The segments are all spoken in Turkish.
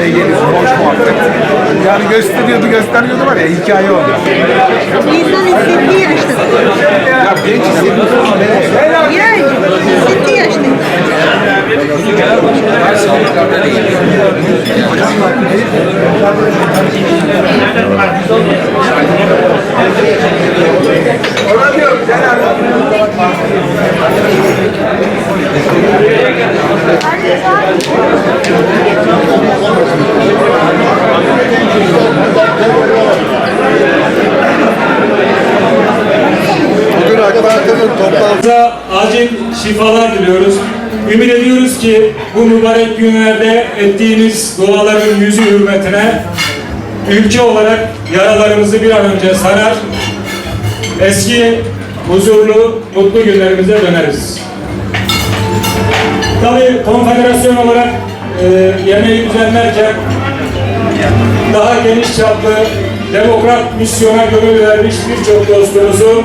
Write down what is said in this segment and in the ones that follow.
araya geliyorsun, hoş muhabbet. Yani gösteriyordu, gösteriyordu var ya, hikaye oldu. İnsan hissettiği yaşta. Ya genç hissediyorsun. Yani hissettiği yaşta. Ona diyorum, sen Bugün AK Parti'nin toplantısı Size acil şifalar diliyoruz. Ümit ediyoruz ki bu mübarek günlerde ettiğiniz duaların yüzü hürmetine ülke olarak yaralarımızı bir an önce sarar, eski huzurlu, mutlu günlerimize döneriz. Tabii konfederasyon olarak e, yemeği düzenlerken daha geniş çaplı demokrat misyona gönül vermiş birçok dostumuzu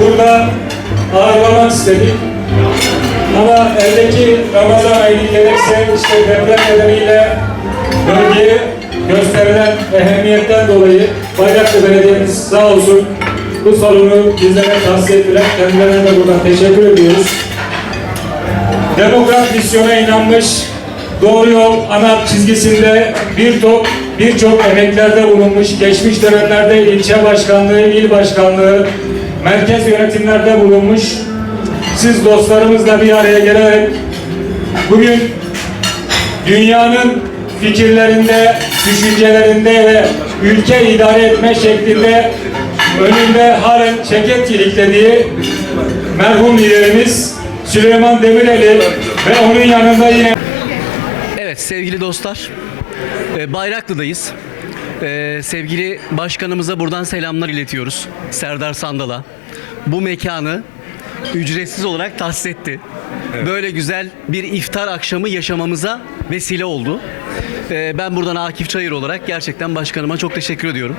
burada ağırlamak istedik. Ama eldeki Ramazan ayı gerekse işte deprem nedeniyle bölgeye gösterilen ehemmiyetten dolayı Bayraklı Belediye'miz sağ olsun bu sorunu bizlere tavsiye ettiler. Kendilerine de buradan teşekkür ediyoruz. Demokrat misyona inanmış, doğru yol ana çizgisinde birçok birçok emeklerde bulunmuş, geçmiş dönemlerde ilçe başkanlığı, il başkanlığı, merkez yönetimlerde bulunmuş. Siz dostlarımızla bir araya gelerek bugün dünyanın fikirlerinde, düşüncelerinde ve ülke idare etme şeklinde önünde halen ceket iliklediği merhum liderimiz Süleyman Demireli ve onun yanında yine Evet sevgili dostlar, e, Bayraklı'dayız. E, Sevgili başkanımıza buradan selamlar iletiyoruz. Serdar Sandal'a. Bu mekanı ücretsiz olarak tahsis etti. Böyle güzel bir iftar akşamı yaşamamıza vesile oldu. E, Ben buradan Akif Çayır olarak gerçekten başkanıma çok teşekkür ediyorum.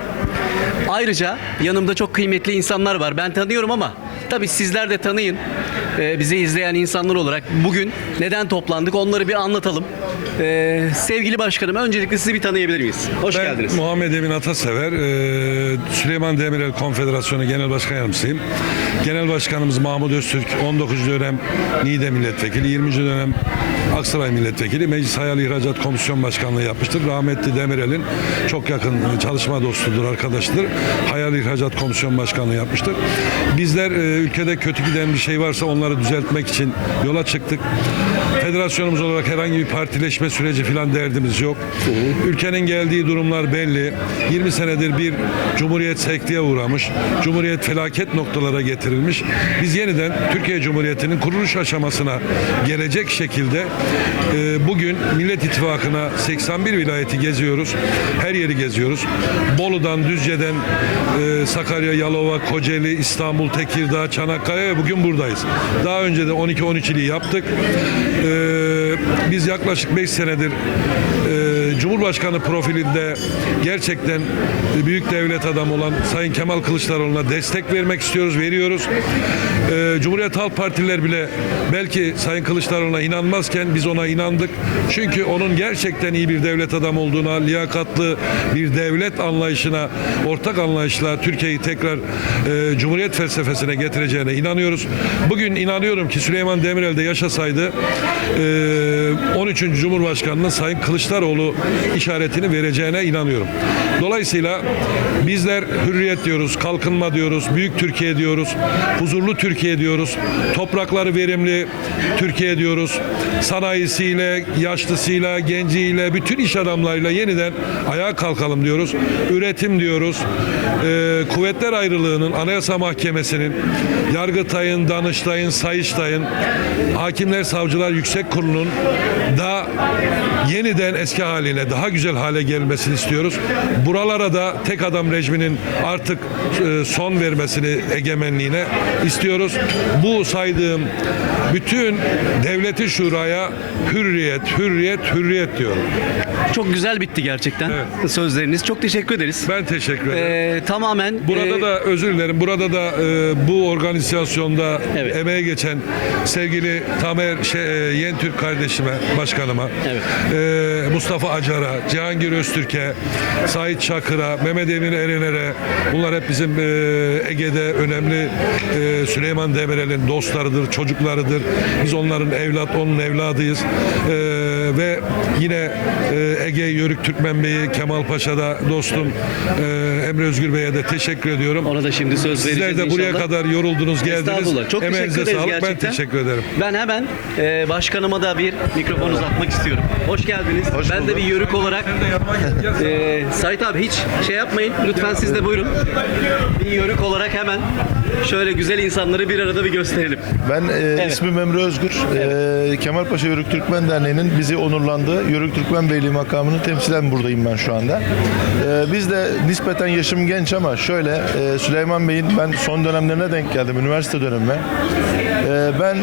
Ayrıca yanımda çok kıymetli insanlar var. Ben tanıyorum ama tabii sizler de tanıyın. Ee, bizi izleyen insanlar olarak bugün neden toplandık onları bir anlatalım. Ee, sevgili başkanım öncelikle sizi bir tanıyabilir miyiz? Hoş Ben geldiniz. Muhammed Emin Atasever, eee, Süleyman Demirel Konfederasyonu Genel Başkan Yardımcısıyım. Genel Başkanımız Mahmut Öztürk, 19. dönem Niğde Milletvekili, 20. dönem Aksaray Milletvekili, Meclis Hayal İhracat Komisyon Başkanlığı yapmıştır. Rahmetli Demirel'in çok yakın çalışma dostudur, arkadaşıdır. Hayal İhracat Komisyon Başkanlığı yapmıştır. Bizler eee, ülkede kötü giden bir şey varsa onları düzeltmek için yola çıktık. Federasyonumuz olarak herhangi bir partileşme süreci falan derdimiz yok. Ülkenin geldiği durumlar belli. 20 senedir bir cumhuriyet sekteye uğramış. Cumhuriyet felaket noktalara getirilmiş. Biz yeniden Türkiye Cumhuriyeti'nin kuruluş aşamasına gelecek şekilde e, bugün Millet İttifakı'na 81 vilayeti geziyoruz. Her yeri geziyoruz. Bolu'dan, Düzce'den, e, Sakarya, Yalova, Kocaeli, İstanbul, Tekirdağ, Çanakkale ve bugün buradayız. Daha önce de 12-13 ili yaptık. E, biz yaklaşık 5 senedir e, Cumhurbaşkanı profilinde gerçekten büyük devlet adamı olan Sayın Kemal Kılıçdaroğlu'na destek vermek istiyoruz, veriyoruz. E, Cumhuriyet Halk Partiler bile belki Sayın Kılıçdaroğlu'na inanmazken biz ona inandık. Çünkü onun gerçekten iyi bir devlet adamı olduğuna, liyakatlı bir devlet anlayışına, ortak anlayışla Türkiye'yi tekrar e, Cumhuriyet felsefesine getireceğine inanıyoruz. Bugün inanıyorum ki Süleyman Demirel de yaşasaydı e, 13. Cumhurbaşkanı'nın Sayın Kılıçdaroğlu işaretini vereceğine inanıyorum. Dolayısıyla bizler hürriyet diyoruz, kalkınma diyoruz, büyük Türkiye diyoruz, huzurlu Türkiye diyoruz, toprakları verimli Türkiye diyoruz, sanayisiyle, yaşlısıyla, genciyle, bütün iş adamlarıyla yeniden ayağa kalkalım diyoruz. Üretim diyoruz. Ee, kuvvetler ayrılığının, Anayasa Mahkemesi'nin, Yargıtay'ın, Danıştay'ın, Sayıştay'ın, Hakimler Savcılar Yüksek Kurulu'nun da yeniden eski haline, daha güzel hale gelmesini istiyoruz. Buralara da tek adam rejiminin artık e, son vermesini egemenliğine istiyoruz. Bu saydığım bütün devleti şuraya hürriyet, hürriyet, hürriyet diyorum. Çok güzel bitti gerçekten Evet. sözleriniz. Çok teşekkür ederiz. Ben teşekkür ederim. Ee, tamamen Burada e, da özür dilerim. Burada da e, bu organizasyonda Evet. emeğe geçen sevgili Tamer şey, e, Yentürk kardeşime, başkanıma, Evet. e, Mustafa Acar'a, Cihangir Öztürk'e, Sait Çakır'a, Mehmet Emin Erener'e bunlar hep bizim e, Ege'de önemli e, Süleyman Demirel'in dostlarıdır, çocuklarıdır. Biz onların evlat, onun evladıyız. E, ve yine e, Ege Yörük Türkmen Bey'i, Kemal Paşa'da dostum e, Emre Özgür Bey'e de teşekkür ediyorum. Ona da şimdi söz vereceğiz Sizler de buraya inşallah. kadar yoruldunuz, geldiniz. Çok teşekkür Emeğinize ederiz sağlık. gerçekten. Ben teşekkür ederim. Ben hemen e, başkanıma da bir mikrofon uzatmak istiyorum. Hoş geldiniz. ben de bir yörük olarak e, Sait abi hiç şey yapmayın. Lütfen siz de buyurun. Bir yörük olarak hemen şöyle güzel insanları bir arada bir gösterelim. Ben e, ismim Emre Özgür. E, Kemalpaşa Yörük Türkmen Derneği'nin bizi onurlandığı Yörük Türkmen Beyliği makamını temsilen buradayım ben şu anda. E, biz de nispeten yaşım genç ama şöyle e, Süleyman Bey'in ben son dönemlerine denk geldim üniversite dönemime. E, ben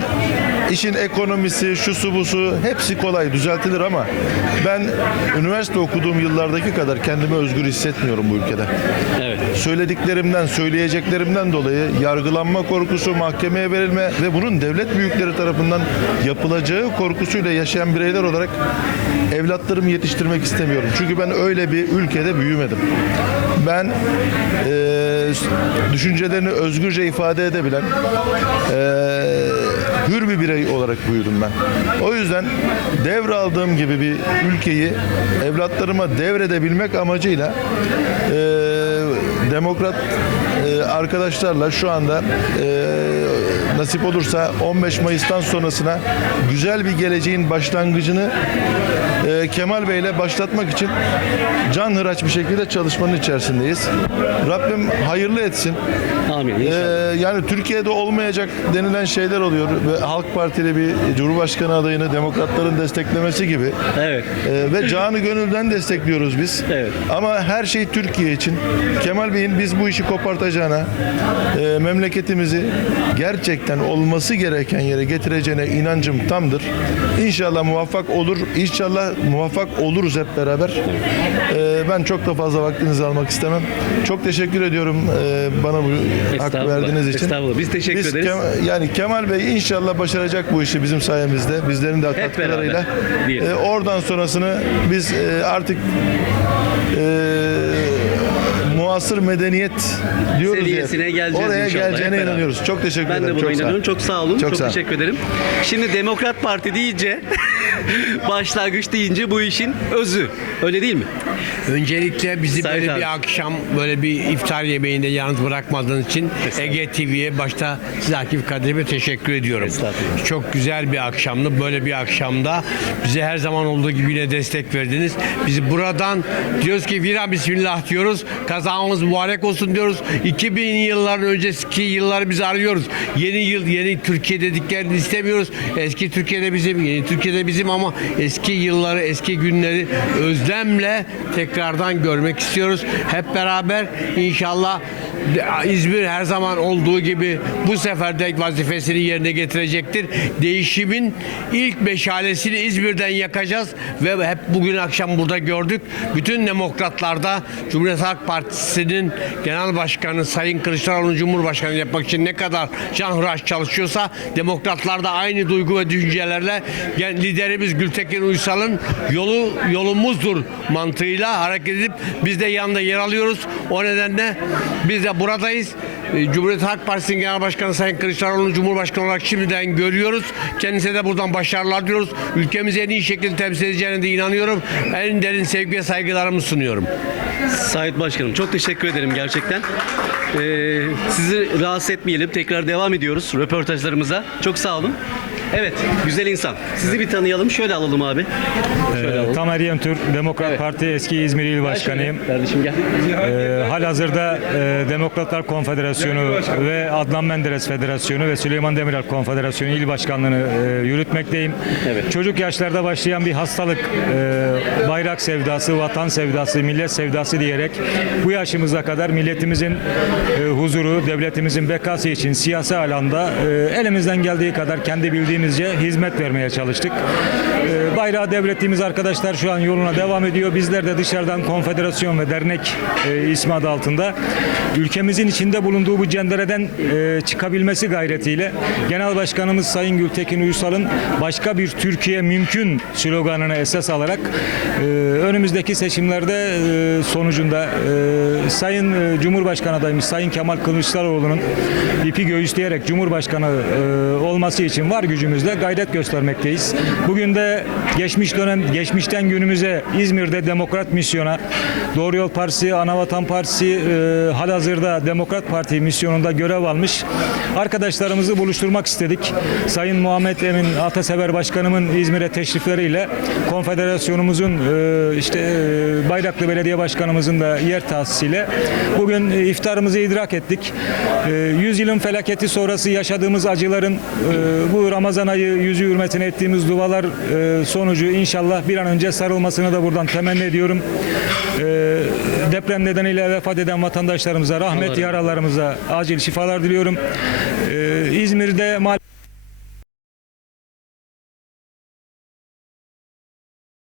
işin ekonomisi, şusu busu hepsi kolay düzeltilir ama ben üniversite okuduğum yıllardaki kadar kendimi özgür hissetmiyorum bu ülkede. Evet. söylediklerimden, söyleyeceklerimden dolayı yargılanma korkusu, mahkemeye verilme ve bunun devlet büyükleri tarafından yapılacağı korkusuyla yaşayan bireyler olarak evlatlarımı yetiştirmek istemiyorum. Çünkü ben öyle bir ülkede büyümedim. Ben eee, düşüncelerini özgürce ifade edebilen eee, hür bir birey olarak büyüdüm ben. O yüzden devraldığım gibi bir ülkeyi evlatlarıma devredebilmek amacıyla eee, demokrat eee, arkadaşlarla şu anda eee, nasip olursa 15 Mayıs'tan sonrasına güzel bir geleceğin başlangıcını eee, Kemal Bey'le başlatmak için can hıraç bir şekilde çalışmanın içerisindeyiz. Rabbim hayırlı etsin. Amin. İnşallah. yani Türkiye'de olmayacak denilen şeyler oluyor ve Halk Partili bir Cumhurbaşkanı adayını demokratların desteklemesi gibi. Evet. Ee, ve canı gönülden destekliyoruz biz. Evet. Ama her şey Türkiye için. Kemal Bey'in biz bu işi kopartacağına, e, memleketimizi gerçekten olması gereken yere getireceğine inancım tamdır. İnşallah muvaffak olur. İnşallah muvaffak oluruz hep beraber. Ee, ben çok da fazla vaktinizi almak istemem. Çok teşekkür ediyorum e, bana bu hak Estağfurullah, verdiğiniz için. estağfurullah. Biz teşekkür ederiz. Kem- yani Kemal Bey inşallah başaracak bu işi bizim sayemizde. Bizlerin de katkılarıyla. beraber diyelim. Ee, oradan sonrasını biz e, artık e, muasır medeniyet diyoruz ya. seviyesine geleceğiz Oraya inşallah. hep geleceğine beraber. inanıyoruz. Çok teşekkür ben ederim. de buna çok sağ inanıyorum. Çok sağ olun. Çok, Çok sağ ol. teşekkür ederim. Şimdi Demokrat Parti deyince başlangıç deyince bu işin özü. Öyle değil mi? Öncelikle bizi Sait böyle abi. bir akşam böyle bir iftar yemeğinde yalnız bırakmadığınız için Ege TV'ye başta size Akif Kadir'e teşekkür ediyorum. Estağfurullah. Çok güzel bir akşamdı. Böyle bir akşamda bize her zaman olduğu gibi yine destek verdiniz. Bizi buradan diyoruz ki Vira Bismillah diyoruz. Kazamız mübarek olsun diyoruz. 2000 yılların önceki yılları biz arıyoruz. Yeni yıl, yeni Türkiye dediklerini istemiyoruz. Eski Türkiye'de bizim, yeni Türkiye'de bizim ama eski yılları, eski günleri özlemle tekrardan görmek istiyoruz. Hep beraber inşallah İzmir her zaman olduğu gibi bu sefer de vazifesini yerine getirecektir. Değişimin ilk meşalesini İzmir'den yakacağız ve hep bugün akşam burada gördük. Bütün demokratlarda Cumhuriyet Halk Partisi'nin genel başkanı Sayın Kılıçdaroğlu Cumhurbaşkanı yapmak için ne kadar canhıraş çalışıyorsa demokratlar da aynı duygu ve düşüncelerle liderimiz Gültekin Uysal'ın yolu yolumuzdur mantığıyla hareket edip biz de yanında yer alıyoruz. O nedenle biz de buradayız. E, Cumhuriyet Halk Partisi'nin Genel Başkanı Sayın Kılıçdaroğlu'nu Cumhurbaşkanı olarak şimdiden görüyoruz. Kendisine de buradan başarılar diliyoruz. Ülkemizi en iyi şekilde temsil edeceğine de inanıyorum. En derin sevgi ve saygılarımı sunuyorum. Sait Başkanım çok teşekkür ederim gerçekten. Ee, sizi rahatsız etmeyelim. Tekrar devam ediyoruz röportajlarımıza. Çok sağ olun. Evet, güzel insan. Sizi bir tanıyalım. Şöyle alalım abi. Şöyle alalım. Tamer Yentür, Demokrat Evet. Parti eski İzmir İl Başkanıyım. Şöyle, Kardeşim gel. Ee, halihazırda e, Demokratlar Konfederasyonu ve Adnan Menderes Federasyonu ve Süleyman Demirel Konfederasyonu İl Başkanlığı'nı e, yürütmekteyim. Evet. Çocuk yaşlarda başlayan bir hastalık, e, bayrak sevdası, vatan sevdası, millet sevdası diyerek bu yaşımıza kadar milletimizin e, huzuru, devletimizin bekası için siyasi alanda e, elimizden geldiği kadar kendi bildiğimiz yapabildiğimizce hizmet vermeye çalıştık. Ee, Bayrağı devrettiğimiz arkadaşlar şu an yoluna devam ediyor. Bizler de dışarıdan konfederasyon ve dernek e, ismi adı altında ülkemizin içinde bulunduğu bu cendereden e, çıkabilmesi gayretiyle Genel Başkanımız Sayın Gültekin Uysal'ın başka bir Türkiye mümkün sloganını esas alarak e, önümüzdeki seçimlerde e, sonucunda Sayın e, Cumhurbaşkanı adayımız Sayın Kemal Kılıçdaroğlu'nun ipi göğüsleyerek Cumhurbaşkanı olması için var gücümüzle gayret göstermekteyiz. Bugün de geçmiş dönem geçmişten günümüze İzmir'de Demokrat Misyona Doğru Yol Partisi, Anavatan Partisi e, halihazırda Demokrat Parti misyonunda görev almış arkadaşlarımızı buluşturmak istedik. Sayın Muhammed Emin Atasever Başkanımın İzmir'e teşrifleriyle konfederasyonumuzun e, işte e, Bayraklı Belediye Başkanımızın da yer tahsisiyle bugün iftarımızı idrak ettik. E, 100 yılın felaketi sonrası yaşadığımız acıların e, bu Ramazan ayı yüzü hürmetine ettiğimiz dualar e, sonucu inşallah bir an önce sarılmasını da buradan temenni ediyorum. E, deprem nedeniyle vefat eden vatandaşlarımıza rahmet, yaralarımıza acil şifalar diliyorum. E, İzmir'de mal